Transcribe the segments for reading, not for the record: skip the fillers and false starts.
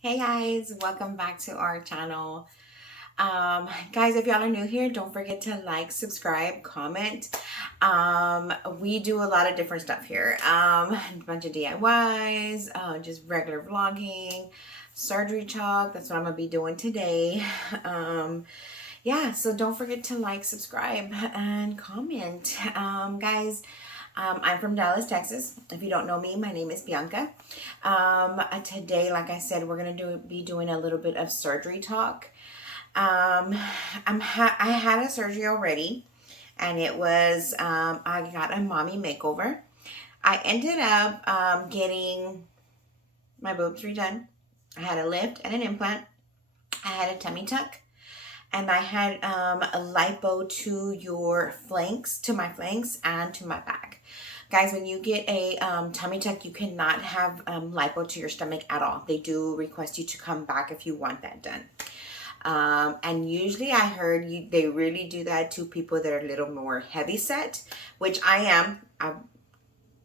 Hey guys, welcome back to our channel. Guys, if y'all are new here, don't forget to like, subscribe, comment. We do a lot of different stuff here. A bunch of DIYs, just regular vlogging, surgery talk. That's what I'm gonna be doing today. Yeah, so don't forget to like, subscribe, and comment. Guys, I'm from Dallas, Texas. If you don't know me, my name is Bianca. Today, like I said, we're gonna be doing a little bit of surgery talk. I had a surgery already, and it was I got a mommy makeover. I ended up getting my boobs redone. I had a lift and an implant. I had a tummy tuck, and I had a lipo to your flanks, to my flanks, and to my back. Guys, when you get a tummy tuck, you cannot have lipo to your stomach at all. They do request you to come back if you want that done. And usually I heard they really do that to people that are a little more heavy set, which I am.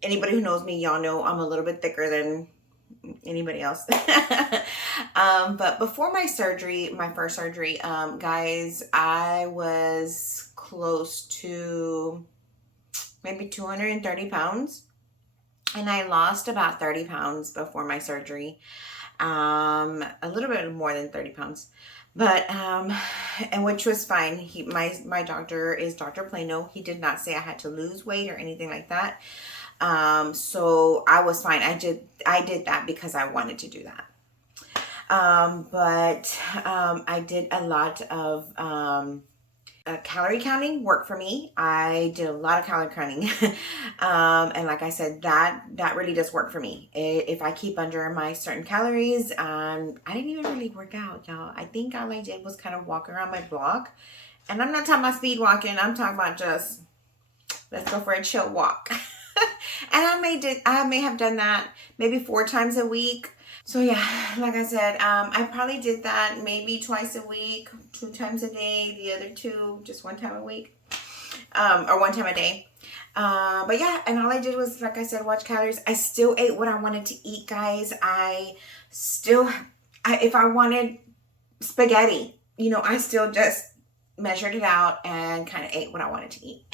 Anybody who knows me, y'all know I'm a little bit thicker than anybody else. But before my surgery, my first surgery, guys, I was close to maybe 230 pounds, and I lost about 30 pounds before my surgery. A little bit more than 30 pounds, but and which was fine. My doctor is Dr. Plano. He did not say I had to lose weight or anything like that. So I was fine. I did that because I wanted to do that. But I did a lot of calorie counting worked for me. I did a lot of calorie counting. And like I said, that really does work for me. If I keep under my certain calories, I didn't even really work out, y'all. I think all I did was kind of walk around my block. And I'm not talking about speed walking. I'm talking about just, let's go for a chill walk. And I may have done that maybe 4 times a week. So yeah, like I said, I probably did that maybe twice a week, 2 times a day, the other 2 just 1 time a week, or 1 time a day. But yeah, and all I did was, like I said, watch calories. I still ate what I wanted to eat, guys. If I wanted spaghetti, I still just measured it out and kind of ate what I wanted to eat.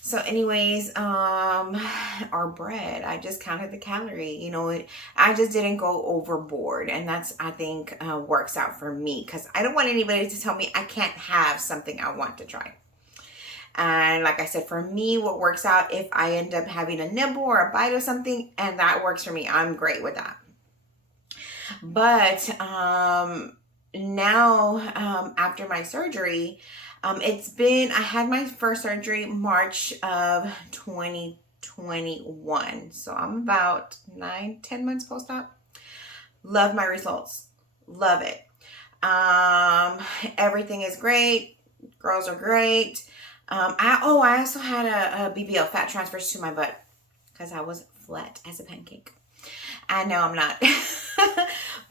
So anyways, our bread, I just counted the calorie, I just didn't go overboard. And that's, I think, works out for me, because I don't want anybody to tell me I can't have something I want to try. And like I said, for me, what works out, if I end up having a nibble or a bite of something, and that works for me, I'm great with that. But now, after my surgery, I had my first surgery March of 2021. So I'm about 9-10 months post-op. Love my results. Love it. Everything is great. Girls are great. I also had a BBL, fat transfers to my butt, because I was flat as a pancake. And now I'm not.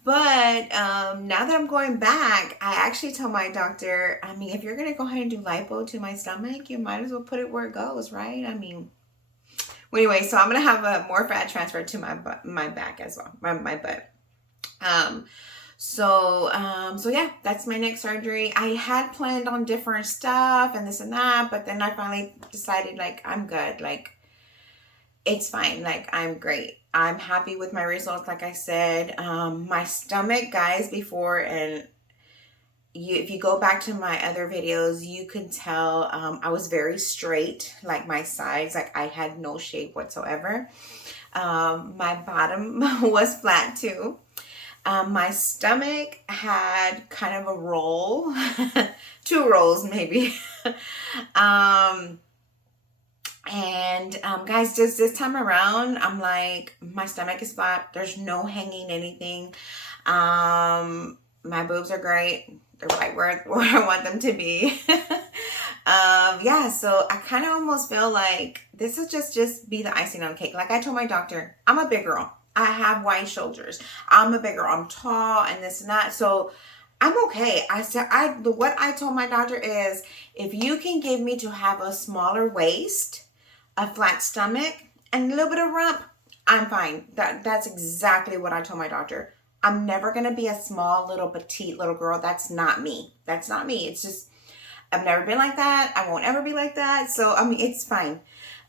But now that I'm going back, I actually told my doctor, if you're going to go ahead and do lipo to my stomach, you might as well put it where it goes, right? Well, anyway, so I'm going to have a more fat transfer to my back as well, my butt. So yeah, that's my next surgery. I had planned on different stuff and this and that, but then I finally decided, like, I'm good. Like, it's fine. Like, I'm great. I'm happy with my results. Like I said, my stomach, guys, before, and if you go back to my other videos, you can tell I was very straight, like my sides, like I had no shape whatsoever. My bottom was flat too. My stomach had kind of a roll, 2 rolls maybe. And guys, just this time around, I'm like, my stomach is flat. There's no hanging anything. My boobs are great. They're right where I want them to be. Yeah, so I kind of almost feel like this will just be the icing on the cake. Like I told my doctor, I'm a big girl. I have wide shoulders. I'm a big girl. I'm tall and this and that. So I'm okay. What I told my doctor is, if you can get me to have a smaller waist, a flat stomach, and a little bit of rump, I'm fine. That's exactly what I told my doctor. I'm never going to be a small little petite little girl. That's not me. That's not me. It's just, I've never been like that. I won't ever be like that. So, I mean, it's fine.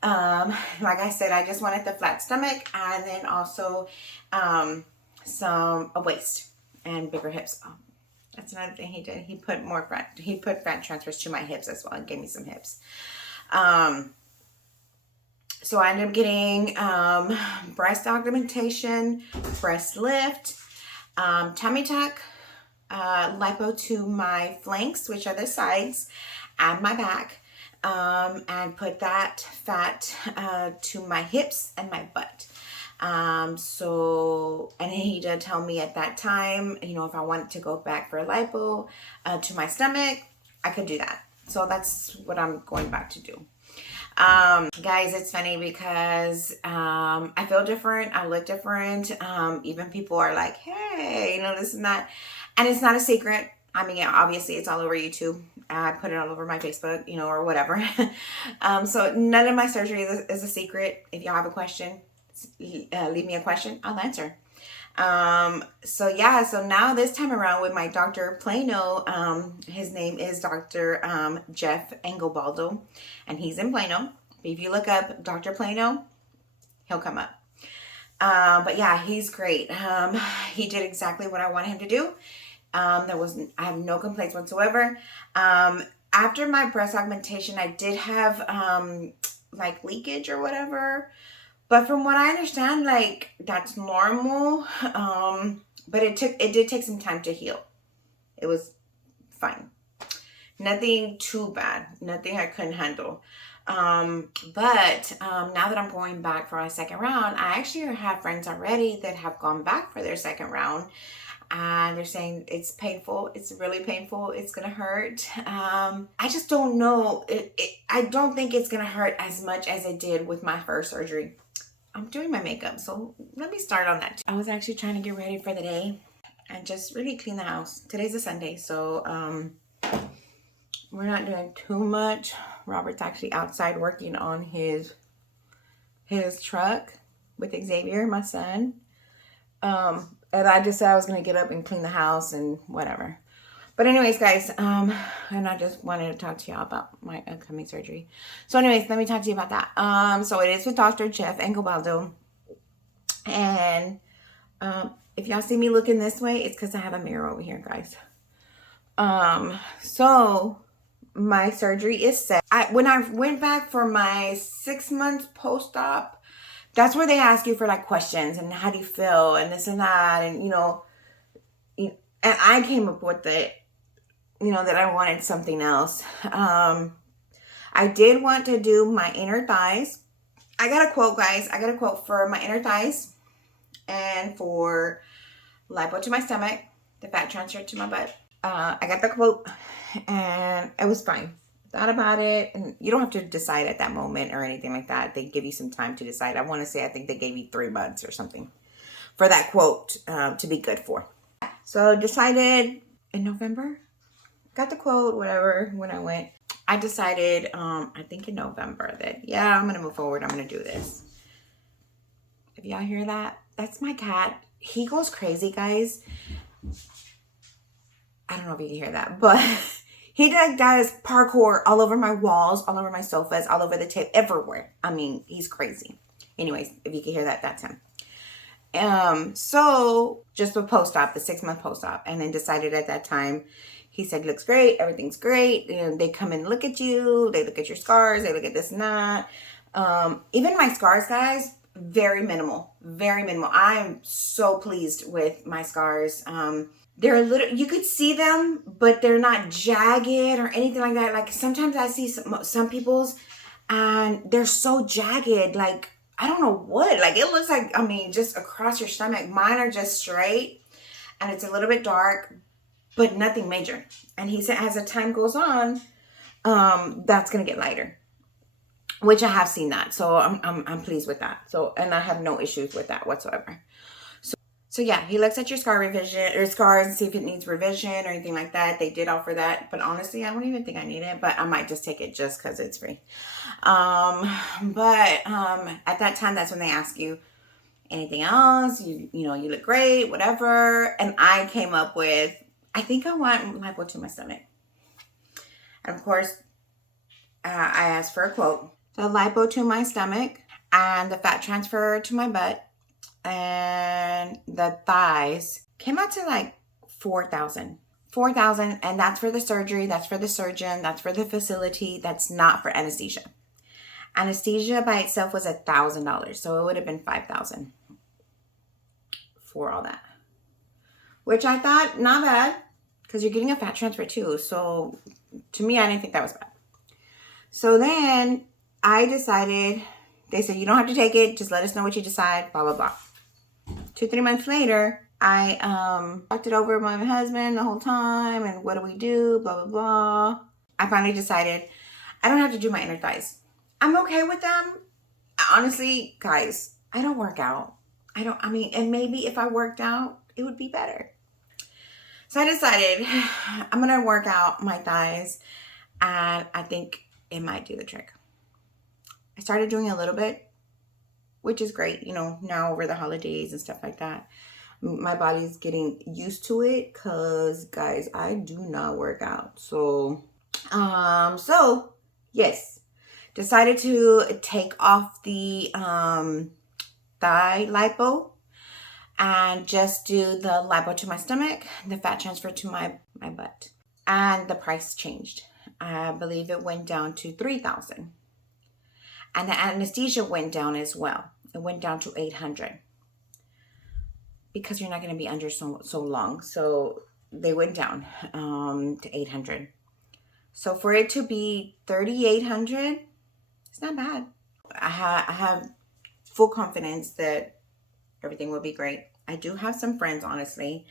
Like I said, I just wanted the flat stomach and then also a waist and bigger hips. Oh, that's another thing he did. He put fat transfers to my hips as well and gave me some hips. So I ended up getting breast augmentation, breast lift, tummy tuck, lipo to my flanks, which are the sides, and my back, and put that fat to my hips and my butt. And he did tell me at that time, you know, if I wanted to go back for a lipo to my stomach, I could do that. So that's what I'm going back to do. Guys, it's funny because I feel different. I look different. Even people are like, hey, you know, this and that. And it's not a secret. I mean, yeah, obviously it's all over YouTube. I put it all over my Facebook, you know, or whatever. So none of my surgery is a secret. If y'all have a question, leave me a question. I'll answer. So yeah, so now this time around with my Dr. Plano, his name is Dr. Jeff Engelbaldo, and he's in Plano. If you look up Dr. Plano, he'll come up. But yeah, he's great. He did exactly what I wanted him to do. I have no complaints whatsoever. After my breast augmentation, I did have, like leakage or whatever. But from what I understand, like, that's normal. But it did take some time to heal. It was fine. Nothing too bad. Nothing I couldn't handle. But now that I'm going back for my second round, I actually have friends already that have gone back for their second round. And they're saying it's painful. It's really painful. It's going to hurt. I just don't know. I don't think it's going to hurt as much as it did with my first surgery. I'm doing my makeup, so let me start on that. I was actually trying to get ready for the day and just really clean the house. Today's a Sunday, so we're not doing too much. Robert's actually outside working on his truck with Xavier, my son. And I just said I was going to get up and clean the house and whatever. But anyways, guys, and I just wanted to talk to y'all about my upcoming surgery. So anyways, let me talk to you about that. So it is with Dr. Jeff Engelbaldo. And if y'all see me looking this way, it's because I have a mirror over here, guys. So my surgery is set. When I went back for my 6 months post-op, that's where they ask you for like questions and how do you feel and this and that. And, you know, and I came up with it. You know, that I wanted something else. I did want to do my inner thighs. I got a quote, guys. I got a quote for my inner thighs and for lipo to my stomach, the fat transfer to my butt. I got the quote and it was fine. Thought about it, and you don't have to decide at that moment or anything like that. They give you some time to decide. I want to say I think they gave you 3 months or something for that quote to be good for. So decided in November. Got the quote, whatever, when I went. I decided, I think in November that, yeah, I'm going to move forward. I'm going to do this. If y'all hear that, that's my cat. He goes crazy, guys. I don't know if you can hear that, but he does parkour all over my walls, all over my sofas, all over the tape, everywhere. I mean, he's crazy. Anyways, if you can hear that, that's him. So just a post-op, the 6-month post-op, and then decided at that time, he said, looks great, everything's great. And they come and look at you, they look at your scars, they look at this and that. Even my scars, guys, very minimal, very minimal. I am so pleased with my scars. They're a little, you could see them, but they're not jagged or anything like that. Like sometimes I see some people's and they're so jagged, like, I don't know what, like it looks like, I mean, just across your stomach. Mine are just straight and it's a little bit dark, but nothing major. And he said as the time goes on, that's going to get lighter, which I have seen that. So I'm pleased with that. So, and I have no issues with that whatsoever. So yeah, he looks at your scars and see if it needs revision or anything like that. They did offer that, but honestly, I don't even think I need it, but I might just take it just because it's free. At that time, that's when they ask you, Anything else? You look great, whatever. And I came up with, I think I want lipo to my stomach. And of course, I asked for a quote. The lipo to my stomach and the fat transfer to my butt and the thighs came out to like 4,000. 4,000, and that's for the surgery, that's for the surgeon, that's for the facility, that's not for anesthesia. Anesthesia by itself was $1,000, so it would have been 5,000 for all that. Which I thought, not bad, because you're getting a fat transfer too. So to me, I didn't think that was bad. So then I decided, they said, you don't have to take it, just let us know what you decide, blah, blah, blah. 2-3 months later, I talked it over with my husband the whole time, and what do we do, blah, blah, blah. I finally decided I don't have to do my inner thighs. I'm okay with them. Honestly, guys, I don't work out. And maybe if I worked out, it would be better. So I decided I'm going to work out my thighs, and I think it might do the trick. I started doing a little bit, which is great, now over the holidays and stuff like that. My body's getting used to it because, guys, I do not work out. So yes, decided to take off the thigh lipo and just do the lipo to my stomach, the fat transfer to my butt. And the price changed. I believe it went down to 3,000. And the anesthesia went down as well. It went down to 800. Because you're not going to be under so long. So they went down to 800. So for it to be 3,800, it's not bad. I have full confidence that everything will be great. I do have some friends, honestly,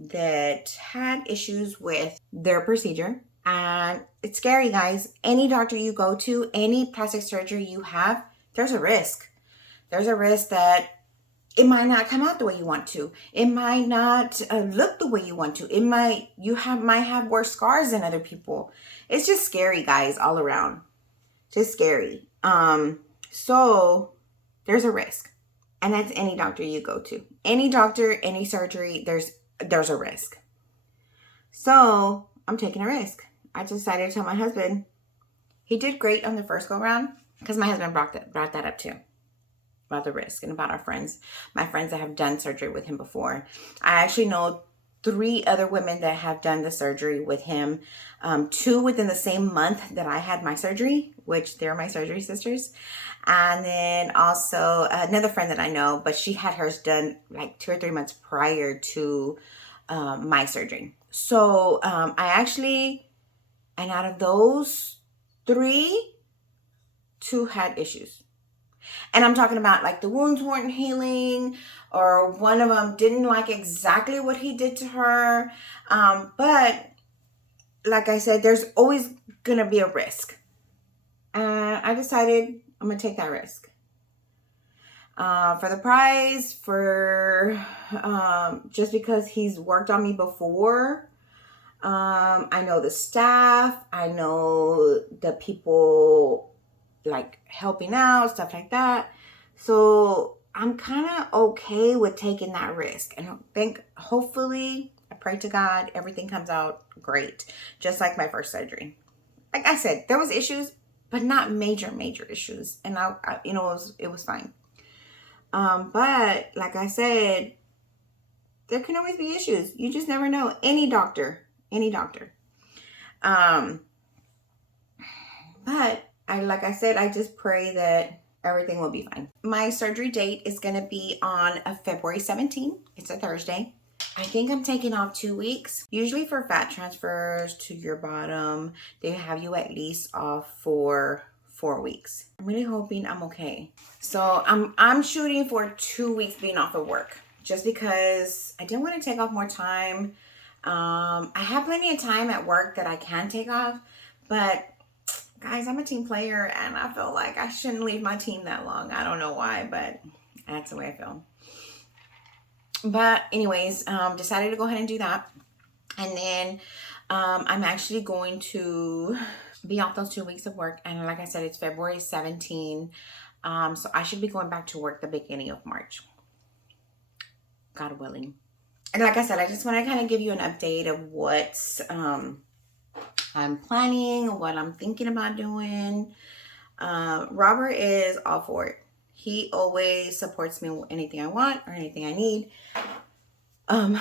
that had issues with their procedure. And it's scary, guys. Any doctor you go to, any plastic surgery you have, there's a risk. There's a risk that it might not come out the way you want to. It might not look the way you want to. might have worse scars than other people. It's just scary, guys, all around. Just scary. So there's a risk. And that's any doctor you go to. Any doctor, any surgery, there's a risk. So I'm taking a risk. I decided to tell my husband. He did great on the first go round because my husband brought that up too. About the risk and about my friends that have done surgery with him before. I actually know 3 other women that have done the surgery with him. 2 within the same month that I had my surgery, which they're my surgery sisters. And then also another friend that I know, but she had hers done like 2 or 3 months prior to my surgery. So and out of those 3, 2 had issues. And I'm talking about like the wounds weren't healing, or one of them didn't like exactly what he did to her. But like I said, there's always going to be a risk. And I decided I'm going to take that risk. For the price, just because he's worked on me before. I know the staff. I know the people like helping out, stuff like that. So I'm kind of okay with taking that risk. And I think, hopefully, I pray to God, everything comes out great. Just like my first surgery. Like I said, there was issues, but not major issues. And it was fine. But like I said, there can always be issues. You just never know. Any doctor. But like I said, I just pray that everything will be fine. My surgery date is going to be on February 17th. It's a Thursday. I think I'm taking off 2 weeks. Usually for fat transfers to your bottom, they have you at least off for 4 weeks. I'm really hoping I'm okay. So I'm shooting for 2 weeks being off of work, just because I didn't want to take off more time. I have plenty of time at work that I can take off, but guys, I'm a team player, and I feel like I shouldn't leave my team that long. I don't know why, but that's the way I feel. But anyways, decided to go ahead and do that. And then I'm actually going to be off those 2 weeks of work. And like I said, it's February 17. So I should be going back to work the beginning of March. God willing. And like I said, I just want to kind of give you an update of what's I'm planning, what I'm thinking about doing. Robert is all for it. He always supports me with anything I want or anything I need.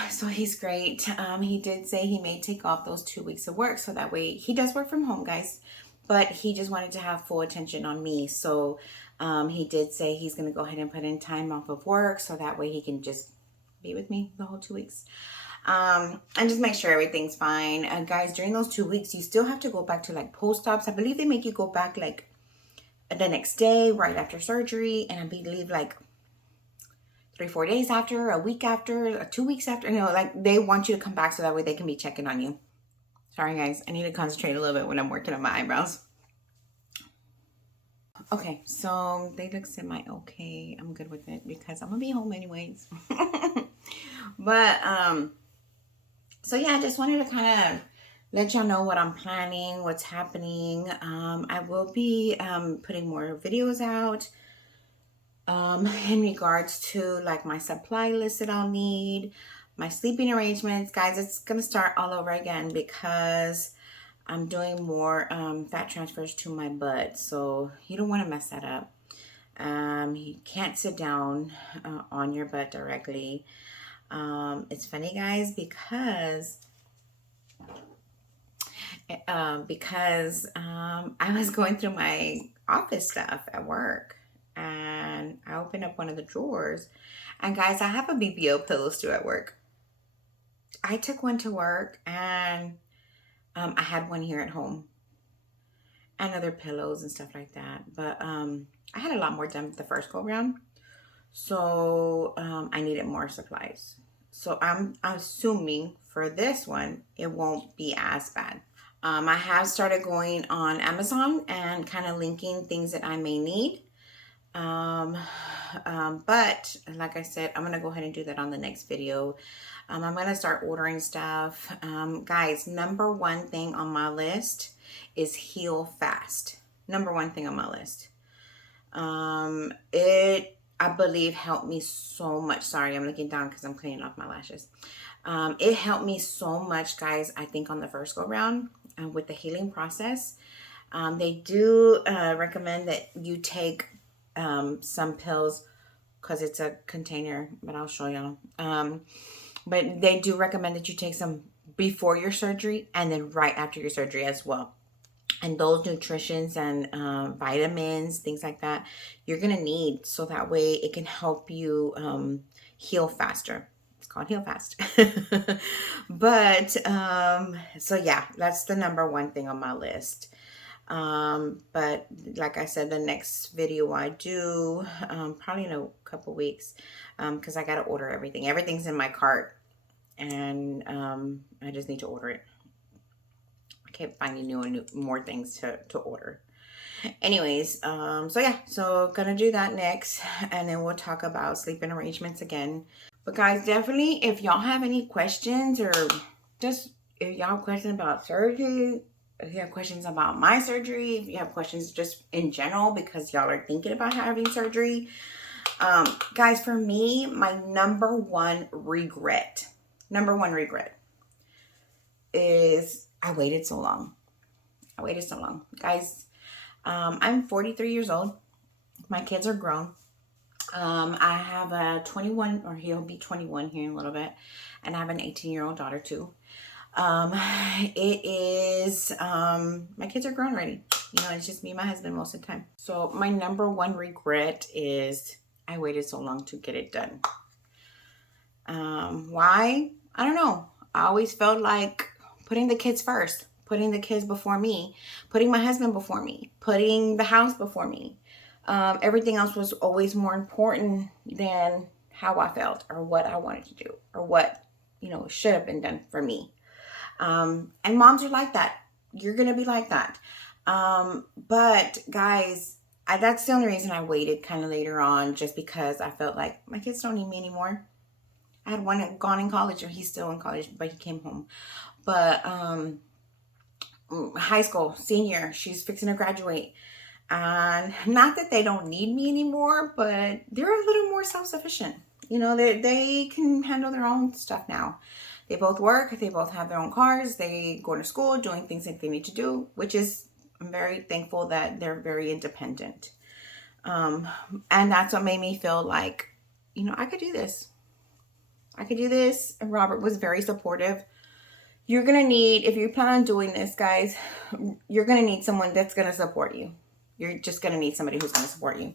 So he's great. He did say he may take off those 2 weeks of work, so that way he does work from home, guys, but he just wanted to have full attention on me. So he did say he's going to go ahead and put in time off of work, so that way he can just be with me the whole 2 weeks. And just make sure everything's fine. And guys, during those 2 weeks, you still have to go back to like post-ops. I believe they make you go back like the next day, right after surgery, and I believe like 3-4 days after, a week after, or 2 weeks after. You know, like they want you to come back so that way they can be checking on you. Sorry guys, I need to concentrate a little bit when I'm working on my eyebrows. Okay, so they look semi-okay. I'm good with it because I'm gonna be home anyways. But so yeah, I just wanted to kind of let y'all know what I'm planning, what's happening. I will be putting more videos out in regards to like my supply list that I'll need, my sleeping arrangements. Guys, it's gonna start all over again because I'm doing more fat transfers to my butt, so you don't want to mess that up. You can't sit down on your butt directly. It's funny, guys, because I was going through my office stuff at work, and I opened up one of the drawers, and guys, I have a BBO pillows too at work. I took one to work, and I had one here at home and other pillows and stuff like that. But I had a lot more done the first go round, so I needed more supplies. So I'm assuming for this one, it won't be as bad. I have started going on Amazon and kind of linking things that I may need. But like I said, I'm going to go ahead and do that on the next video. I'm going to start ordering stuff. Guys, number one thing on my list is heal fast. Number one thing on my list. It, I believe, helped me so much. Sorry, I'm looking down because I'm cleaning off my lashes. It helped me so much, guys, I think on the first go round with the healing process. They do recommend that you take some pills because it's a container, but I'll show y'all. But they do recommend that you take some before your surgery and then right after your surgery as well. And those nutritions and vitamins, things like that, you're going to need so that way it can help you heal faster. It's called Heal Fast. But so yeah, that's the number one thing on my list. But like I said, the next video I do probably in a couple weeks, because I got to order everything. Everything's in my cart, and I just need to order it. I kept finding more things to order. Anyways, so yeah, so gonna do that next, and then we'll talk about sleeping arrangements again. But guys, definitely, if y'all have any questions, or just if y'all have questions about surgery, if you have questions about my surgery, if you have questions just in general because y'all are thinking about having surgery, guys, for me, my number one regret is I waited so long. Guys, I'm 43 years old. My kids are grown. I have a 21, or he'll be 21 here in a little bit, and I have an 18-year-old daughter too. It is, my kids are grown already. You know, it's just me and my husband most of the time. So my number one regret is I waited so long to get it done. Why? I don't know. I always felt like putting the kids first, putting the kids before me, putting my husband before me, putting the house before me. Everything else was always more important than how I felt or what I wanted to do or what, you know, should have been done for me. And moms are like that. You're going to be like that. But guys, that's the only reason I waited kind of later on, just because I felt like my kids don't need me anymore. I had one gone in college, or he's still in college, but he came home. But high school, senior, she's fixing to graduate. And not that they don't need me anymore, but they're a little more self-sufficient. You know, they can handle their own stuff now. They both work. They both have their own cars. They go to school, doing things that they need to do, which is, I'm very thankful that they're very independent. Um, and that's what made me feel like, you know, I could do this. I could do this. And Robert was very supportive. You're going to need, if you plan on doing this, guys, you're going to need someone that's going to support you. You're just going to need somebody who's going to support you.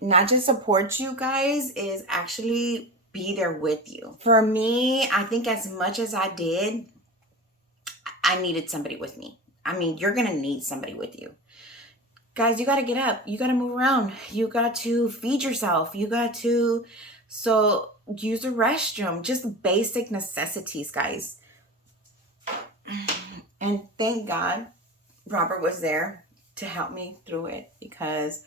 Not just support you guys, is actually be there with you. For me, I think as much as I did, I needed somebody with me. I mean, you're going to need somebody with you. Guys, you got to get up. You got to move around. You got to feed yourself. You got to, so use the restroom. Just basic necessities, guys. And thank God Robert was there to help me through it, because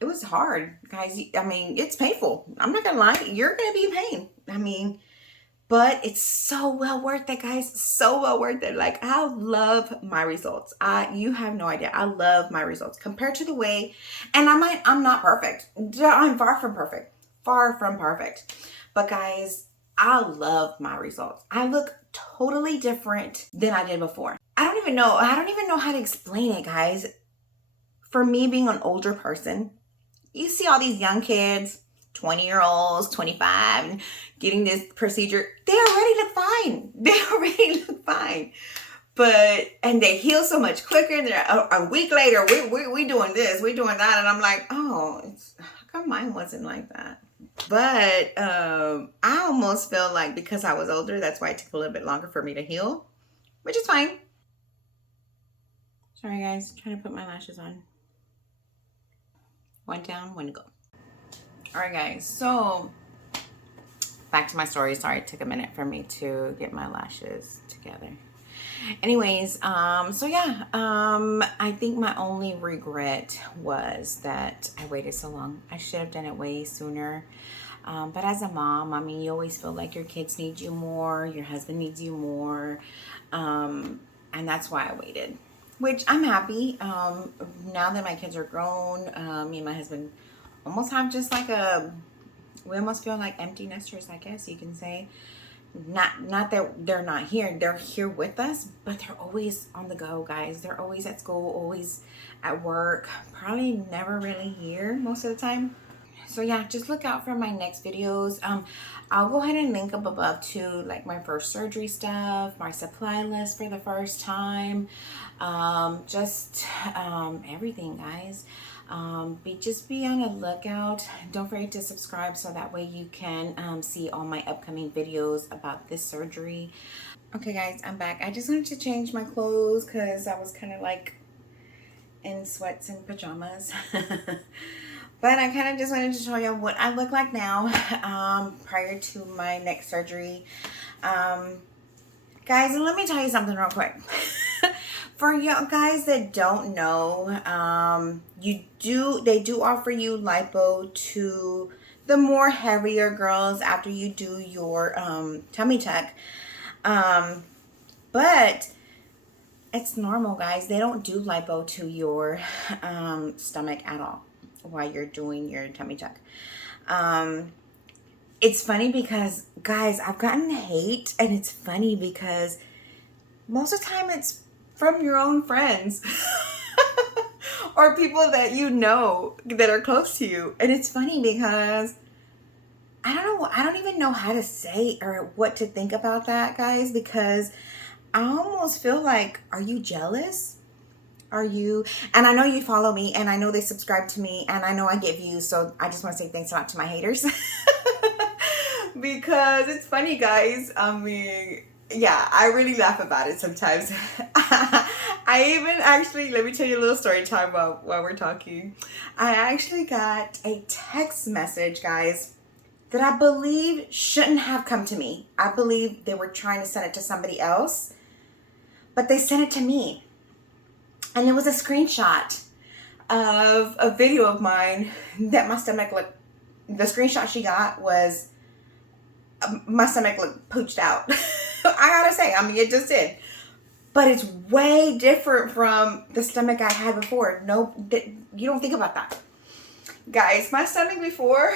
it was hard, guys. I mean, it's painful. I'm not going to lie. You're going to be in pain. I mean, but it's so well worth it, guys. So well worth it. Like, I love my results. You have no idea. I love my results compared to the way, and I'm not perfect. I'm far from perfect. Far from perfect. But guys, I love my results. I look totally different than I did before. I don't even know how to explain it, guys. For me, being an older person, you see all these young kids, 20-year-olds, 25, getting this procedure. They already look fine. They already look fine. But, and they heal so much quicker. They're a week later, we doing this, we doing that. And I'm like, oh, how come mine wasn't like that? But I almost feel like because I was older, that's why it took a little bit longer for me to heal, which is fine. Sorry, guys. Trying to put my lashes on. One down, one to go. All right, guys. So back to my story. Sorry, it took a minute for me to get my lashes together. Anyways, so yeah, I think my only regret was that I waited so long. I should have done it way sooner. But as a mom, I mean, you always feel like your kids need you more, your husband needs you more. And that's why I waited, which I'm happy. Now that my kids are grown, me and my husband almost have just like we almost feel like empty nesters, I guess you can say. Not that they're not here, they're here with us, but they're always on the go, guys. They're always at school, always at work, probably never really here most of the time. So yeah, just look out for my next videos. I'll go ahead and link up above to like my first surgery stuff, my supply list for the first time, just everything, guys. Just be on the lookout. Don't forget to subscribe so that way you can see all my upcoming videos about this surgery. Okay, guys, I'm back. I just wanted to change my clothes because I was kind of like in sweats and pajamas. But I kind of just wanted to show you what I look like now prior to my next surgery. Guys, and let me tell you something real quick. For you guys that don't know, they do offer you lipo to the more heavier girls after you do your tummy tuck. But it's normal, guys. They don't do lipo to your stomach at all while you're doing your tummy tuck. It's funny because, guys, I've gotten hate, and it's funny because most of the time it's from your own friends or people that you know that are close to you. And it's funny because I don't even know how to say or what to think about that, guys, because I almost feel like, are you jealous? Are you? And I know you follow me, and I know they subscribe to me, and I know I get views, so I just want to say thanks a lot to my haters. Because it's funny, guys. I mean, yeah, I really laugh about it sometimes. I even actually, let me tell you a little story time while we're talking. I actually got a text message, guys, that I believe shouldn't have come to me. I believe they were trying to send it to somebody else, but they sent it to me. And it was a screenshot of a video of mine that my stomach looked, the screenshot she got was my stomach looked pooched out. I gotta say, I mean, it just did. But it's way different from the stomach I had before. No, you don't think about that. Guys, my stomach before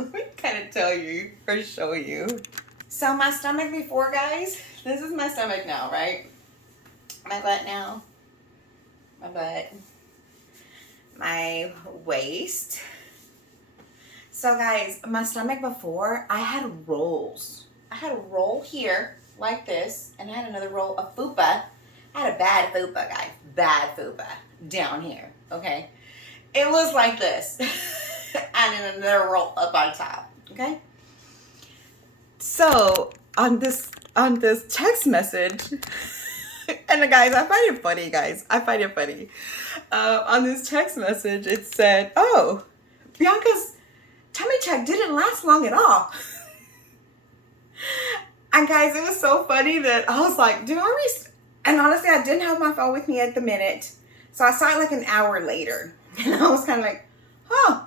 Let me kind of tell you or show you. So my stomach before, guys, this is my stomach now, right? My butt now. My butt. My waist. So guys, my stomach before, I had rolls. I had a roll here like this, and I had another roll of fupa. I had a bad fupa, guys. Bad fupa down here, okay? It was like this. And then another roll up on top, okay? So on this text message, and guys, I find it funny, guys. I find it funny. On this text message, it said, "Oh, Bianca's tummy check didn't last long at all." And guys, it was so funny that I was like, and honestly, I didn't have my phone with me at the minute. So I saw it like an hour later. And I was kind of like, oh.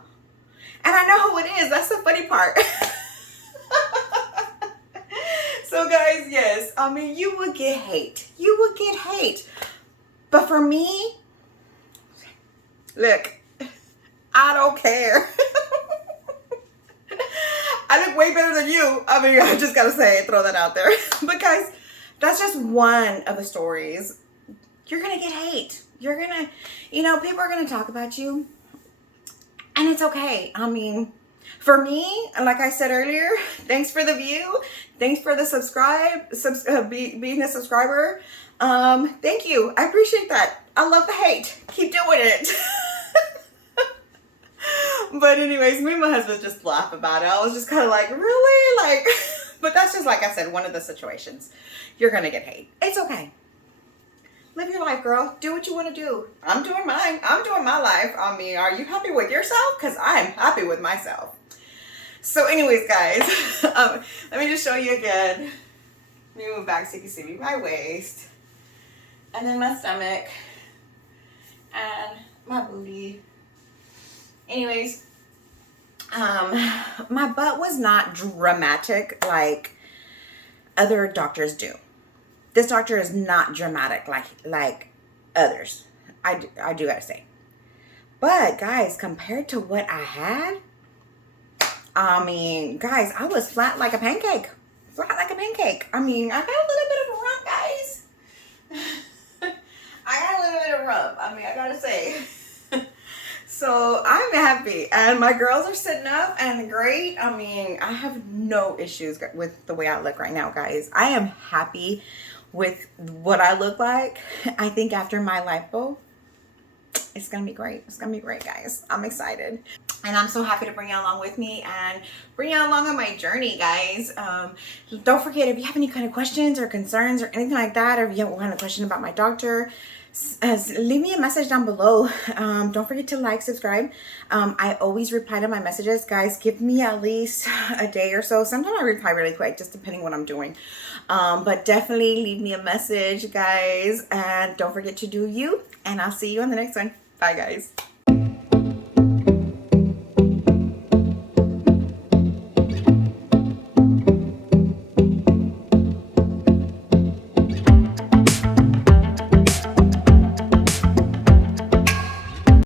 And I know who it is. That's the funny part. So guys, yes. I mean, you would get hate. You would get hate. But for me, look, I don't care. I look way better than you. I mean, I just gotta say, throw that out there. But guys, that's just one of the stories. You're gonna get hate. You're gonna, people are gonna talk about you. And it's okay. I mean, for me, like I said earlier, thanks for the view. Thanks for the being a subscriber. Thank you. I appreciate that. I love the hate. Keep doing it. But anyways, me and my husband just laugh about it. I was just kind of like, really? Like, but that's just, like I said, one of the situations. You're going to get hate. It's okay. Live your life, girl. Do what you want to do. I'm doing mine. I'm doing my life. I mean, are you happy with yourself? Because I'm happy with myself. So anyways, guys, let me just show you again. Let me move back so you can see me. My waist. And then my stomach. And my booty. Anyways, my butt was not dramatic like other doctors do. This doctor is not dramatic like others. I do gotta say. But guys, compared to what I had, I mean, guys, I was flat like a pancake. Flat like a pancake. I mean, I got a little bit of a rump, guys. I got a little bit of rump. I mean, I gotta say. So I'm happy, and my girls are sitting up and great. I mean, I have no issues with the way I look right now, guys. I am happy with what I look like. I think after my lipo, it's gonna be great. It's gonna be great, guys. I'm excited, and I'm so happy to bring you along with me and bring you along on my journey, guys. Don't forget, if you have any kind of questions or concerns or anything like that, or if you have a question about my doctor, leave me a message down below. Don't forget to like, subscribe. I always reply to my messages, guys. Give me at least a day or so. Sometimes I reply really quick, just depending what I'm doing. But definitely leave me a message, guys, and don't forget to do you, and I'll see you on the next one. Bye, guys.